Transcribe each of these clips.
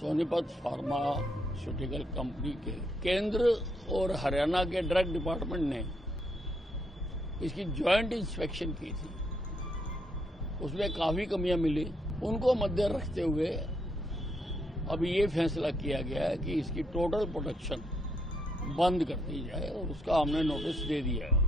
Sonipat pharmaceutical company के केंद्र और हरियाणा के ड्रग डिपार्टमेंट ने इसकी ज्वाइंट इंस्पेक्शन की थी। उसमें काफी कमियां मिली। उनको मद्देनजर रखते हुए अब ये फैसला किया गया है कि इसकी टोटल प्रोडक्शन बंद कर दी जाए और उसका हमने नोटिस दे दिया है।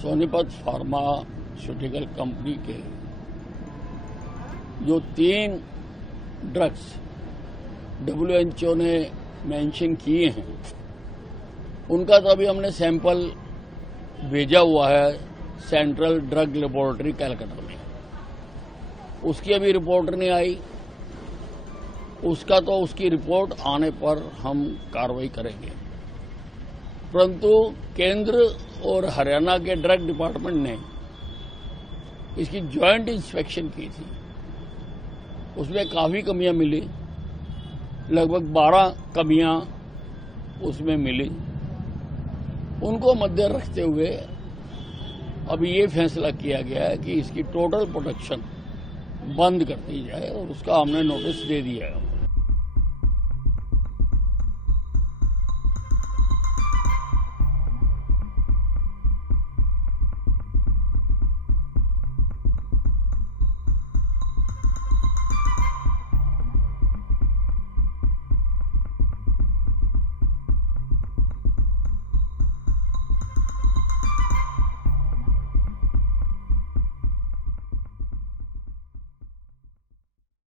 सोनीपत फार्मास्यूटिकल कंपनी के जो 3 ड्रग्स WHO ने मेंशन किए हैं, उनका तो अभी हमने सैंपल भेजा हुआ है सेंट्रल ड्रग लेबोरेटरी कलकत्ता में। उसकी अभी रिपोर्ट नहीं आई। उसकी रिपोर्ट आने पर हम कार्रवाई करेंगे। परंतु केंद्र और हरियाणा के ड्रग डिपार्टमेंट ने इसकी ज्वाइंट इंस्पेक्शन की थी। उसमें काफी कमियां मिली। लगभग 12 कमियां उसमें मिली। उनको मद्देनजर रखते हुए अब ये फैसला किया गया है कि इसकी टोटल प्रोडक्शन बंद कर दी जाए और उसका हमने नोटिस दे दिया है।